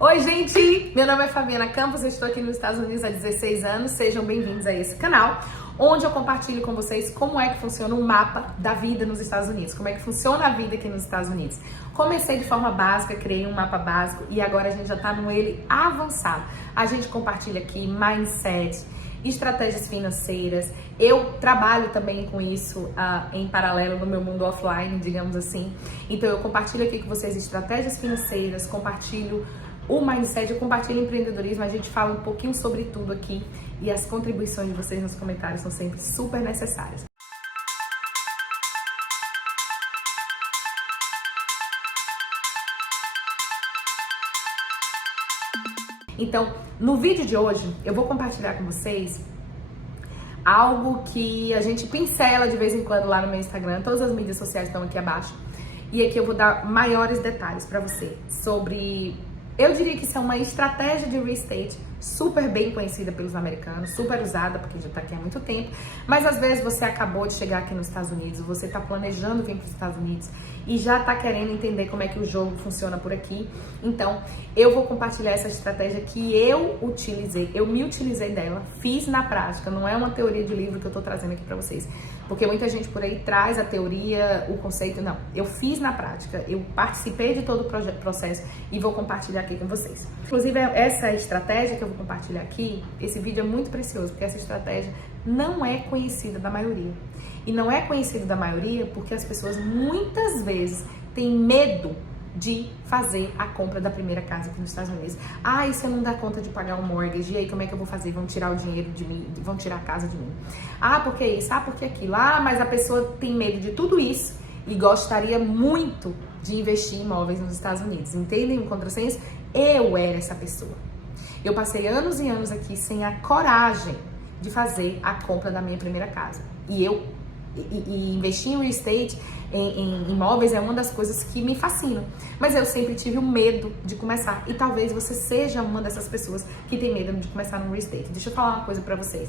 Oi, gente! Meu nome é Fabiana Campos, eu estou aqui nos Estados Unidos há 16 anos. Sejam bem-vindos a esse canal, onde eu compartilho com vocês como é que funciona o mapa da vida nos Estados Unidos, como é que funciona a vida aqui nos Estados Unidos. Comecei de forma básica, criei um mapa básico e agora a gente já está no ele avançado. A gente compartilha aqui mindset, estratégias financeiras. Eu trabalho também com isso em paralelo no meu mundo offline, digamos assim. Então eu compartilho aqui com vocês estratégias financeiras, compartilho o mindset, eu compartilho empreendedorismo, a gente fala um pouquinho sobre tudo aqui e as contribuições de vocês nos comentários são sempre super necessárias. Então, no vídeo de hoje, eu vou compartilhar com vocês algo que a gente pincela de vez em quando lá no meu Instagram. Todas as mídias sociais estão aqui abaixo. E aqui eu vou dar maiores detalhes para você sobre... Eu diria que isso é uma estratégia de real estate super bem conhecida pelos americanos, super usada, porque já está aqui há muito tempo. Mas às vezes você acabou de chegar aqui nos Estados Unidos, você está planejando vir para os Estados Unidos e já está querendo entender como é que o jogo funciona por aqui. Então, eu vou compartilhar essa estratégia que eu utilizei, eu me utilizei dela, fiz na prática, não é uma teoria de livro que eu estou trazendo aqui para vocês. Porque muita gente por aí traz a teoria, o conceito, não. Eu fiz na prática, eu participei de todo o processo e vou compartilhar aqui com vocês. Inclusive, essa estratégia que eu vou compartilhar aqui, esse vídeo é muito precioso, porque essa estratégia não é conhecida da maioria. E não é conhecida da maioria porque as pessoas muitas vezes têm medo de fazer a compra da primeira casa aqui nos Estados Unidos. Ah, e se eu não dar conta de pagar um mortgage, e aí como é que eu vou fazer? Vão tirar o dinheiro de mim, vão tirar a casa de mim. Ah, porque isso, ah, porque aquilo. Ah, mas a pessoa tem medo de tudo isso e gostaria muito de investir em imóveis nos Estados Unidos. Entendem o contrassenso? Eu era essa pessoa. Eu passei anos e anos aqui sem a coragem de fazer a compra da minha primeira casa. E investir em real estate, em imóveis, é uma das coisas que me fascinam. Mas eu sempre tive o medo de começar. E talvez você seja uma dessas pessoas que tem medo de começar no real estate. Deixa eu falar uma coisa pra vocês.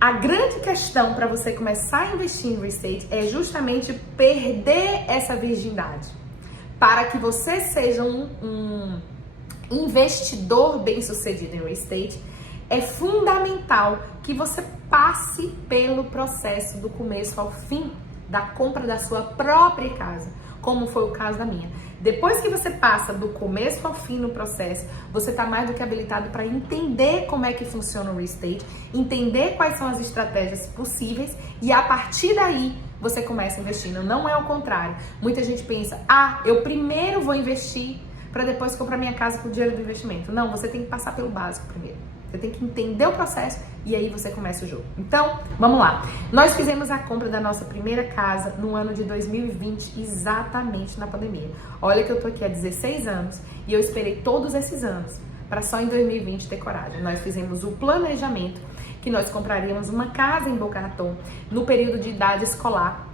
A grande questão para você começar a investir em real estate é justamente perder essa virgindade. Para que você seja um investidor bem-sucedido em real estate, é fundamental que você passe pelo processo do começo ao fim da compra da sua própria casa, como foi o caso da minha. Depois que você passa do começo ao fim no processo, você está mais do que habilitado para entender como é que funciona o real estate, entender quais são as estratégias possíveis e a partir daí você começa investindo. Não é o contrário. Muita gente pensa, eu primeiro vou investir para depois comprar minha casa com o dinheiro do investimento. Não, você tem que passar pelo básico primeiro. Você tem que entender o processo e aí você começa o jogo. Então, vamos lá. Nós fizemos a compra da nossa primeira casa no ano de 2020, exatamente na pandemia. Olha que eu tô aqui há 16 anos e eu esperei todos esses anos para só em 2020 ter coragem. Nós fizemos o planejamento que nós compraríamos uma casa em Boca Raton no período de idade escolar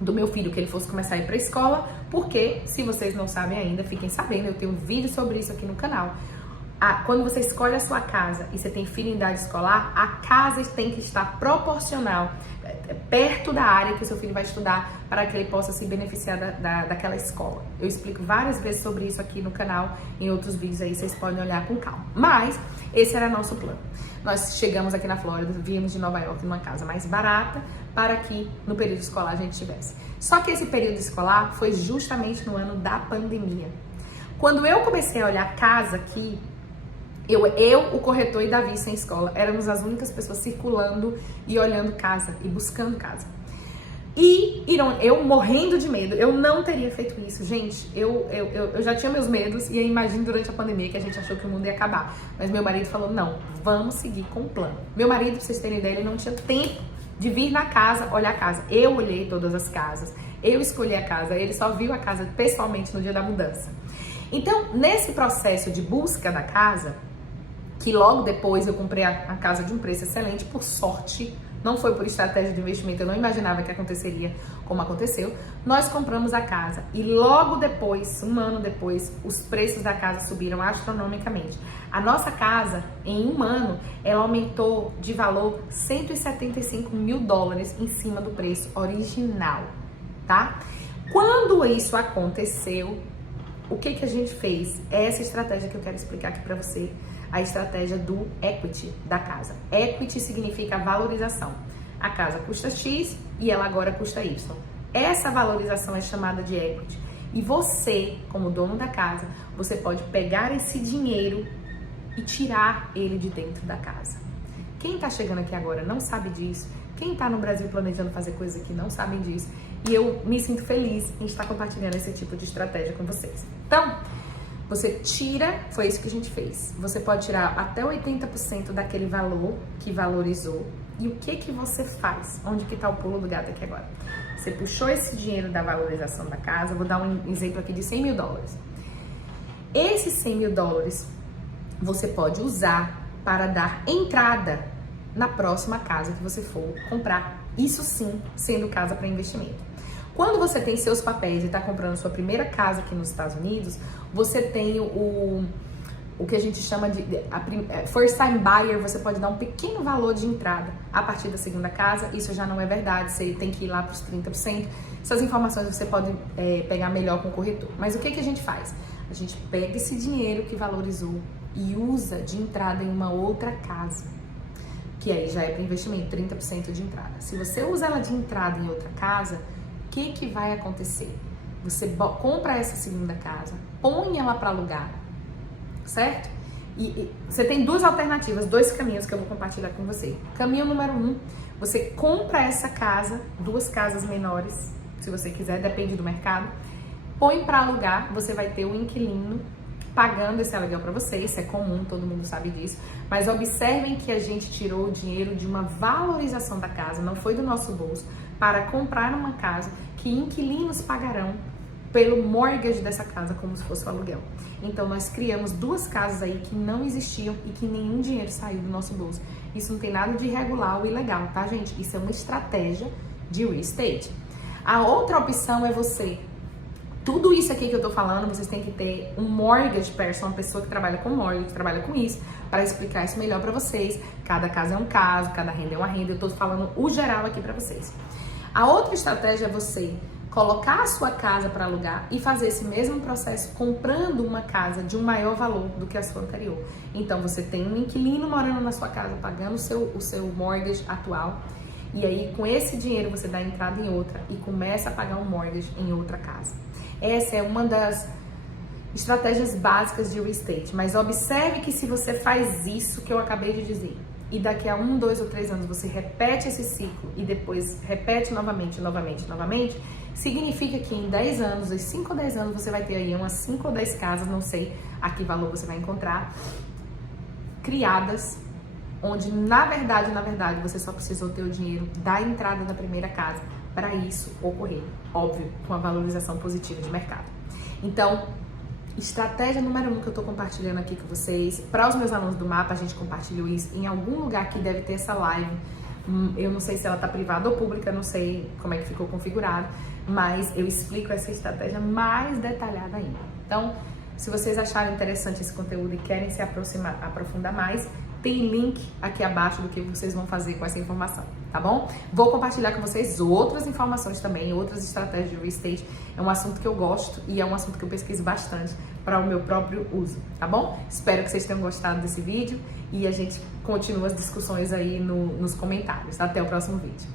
do meu filho, que ele fosse começar a ir para a escola, porque, se vocês não sabem ainda, fiquem sabendo, eu tenho um vídeo sobre isso aqui no canal. Quando você escolhe a sua casa e você tem filho em idade escolar, a casa tem que estar proporcional, perto da área que o seu filho vai estudar, para que ele possa se beneficiar daquela escola. Eu explico várias vezes sobre isso aqui no canal, em outros vídeos aí, vocês podem olhar com calma. Mas, esse era nosso plano. Nós chegamos aqui na Flórida, viemos de Nova York numa casa mais barata, para que no período escolar a gente tivesse. Só que esse período escolar foi justamente no ano da pandemia. Quando eu comecei a olhar casa aqui, o corretor e Davi sem escola, éramos as únicas pessoas circulando e olhando casa e buscando casa. E eu morrendo de medo, eu não teria feito isso, gente. Eu já tinha meus medos e eu imagino durante a pandemia que a gente achou que o mundo ia acabar. Mas meu marido falou, não, vamos seguir com o plano. Meu marido, pra vocês terem ideia, ele não tinha tempo de vir na casa, olhar a casa. Eu olhei todas as casas, eu escolhi a casa, ele só viu a casa pessoalmente no dia da mudança. Então, nesse processo de busca da casa, que logo depois eu comprei a casa de um preço excelente, por sorte, não foi por estratégia de investimento, eu não imaginava que aconteceria como aconteceu. Nós compramos a casa e logo depois, um ano depois, os preços da casa subiram astronomicamente. A nossa casa, em um ano, ela aumentou de valor $175 mil em cima do preço original, tá? Quando isso aconteceu, o que a gente fez? É essa estratégia que eu quero explicar aqui pra você, a estratégia do equity da casa. Equity significa valorização. A casa custa X e ela agora custa Y. Essa valorização é chamada de equity. E você, como dono da casa, você pode pegar esse dinheiro e tirar ele de dentro da casa. Quem tá chegando aqui agora não sabe disso. Quem tá no Brasil planejando fazer coisas aqui não sabem disso. E eu me sinto feliz em estar compartilhando esse tipo de estratégia com vocês. Então, você tira, foi isso que a gente fez. Você pode tirar até 80% daquele valor que valorizou. E o que você faz? Onde que tá o pulo do gato aqui agora? Você puxou esse dinheiro da valorização da casa, vou dar um exemplo aqui de 100 mil dólares. Esses 100 mil dólares você pode usar para dar entrada na próxima casa que você for comprar. Isso sim, sendo casa para investimento. Quando você tem seus papéis e está comprando sua primeira casa aqui nos Estados Unidos, você tem o que a gente chama de first time buyer. Você pode dar um pequeno valor de entrada a partir da segunda casa. Isso já não é verdade, você tem que ir lá para os 30%. Essas informações você pode pegar melhor com o corretor. Mas o que a gente faz? A gente pega esse dinheiro que valorizou e usa de entrada em uma outra casa, que aí já é para investimento, 30% de entrada. Se você usa ela de entrada em outra casa, o que vai acontecer? Você compra essa segunda casa, põe ela para alugar, certo? E você tem duas alternativas, dois caminhos que eu vou compartilhar com você. Caminho número 1, você compra essa casa, duas casas menores, se você quiser, depende do mercado, põe para alugar, você vai ter um inquilino pagando esse aluguel para você, isso é comum, todo mundo sabe disso, mas observem que a gente tirou o dinheiro de uma valorização da casa, não foi do nosso bolso, para comprar uma casa que inquilinos pagarão pelo mortgage dessa casa como se fosse o aluguel. Então nós criamos duas casas aí que não existiam e que nenhum dinheiro saiu do nosso bolso. Isso não tem nada de irregular ou ilegal, tá, gente? Isso é uma estratégia de real estate. A outra opção é você... Tudo isso aqui que eu tô falando, vocês têm que ter um mortgage person, uma pessoa que trabalha com mortgage, que trabalha com isso, para explicar isso melhor para vocês. Cada caso é um caso, cada renda é uma renda, eu tô falando o geral aqui para vocês. A outra estratégia é você colocar a sua casa para alugar e fazer esse mesmo processo comprando uma casa de um maior valor do que a sua anterior. Então você tem um inquilino morando na sua casa, pagando o seu mortgage atual, e aí com esse dinheiro você dá entrada em outra e começa a pagar um mortgage em outra casa. Essa é uma das estratégias básicas de real estate, mas observe que se você faz isso que eu acabei de dizer, e daqui a 1, 2 ou 3 anos você repete esse ciclo e depois repete novamente, significa que em 10 anos, em 5 ou 10 anos, você vai ter aí umas 5 ou 10 casas, não sei a que valor você vai encontrar, criadas, onde na verdade, você só precisou ter o dinheiro da entrada da primeira casa para isso ocorrer, óbvio, com a valorização positiva de mercado. Então, estratégia número 1 que eu tô compartilhando aqui com vocês, para os meus alunos do mapa, a gente compartilhou isso em algum lugar aqui, deve ter essa live, eu não sei se ela tá privada ou pública, não sei como é que ficou configurado, mas eu explico essa estratégia mais detalhada ainda. Então, se vocês acharem interessante esse conteúdo e querem se aprofundar mais, tem link aqui abaixo do que vocês vão fazer com essa informação, tá bom? Vou compartilhar com vocês outras informações também, outras estratégias de real estate. É um assunto que eu gosto e é um assunto que eu pesquiso bastante para o meu próprio uso, tá bom? Espero que vocês tenham gostado desse vídeo e a gente continua as discussões aí nos comentários. Até o próximo vídeo.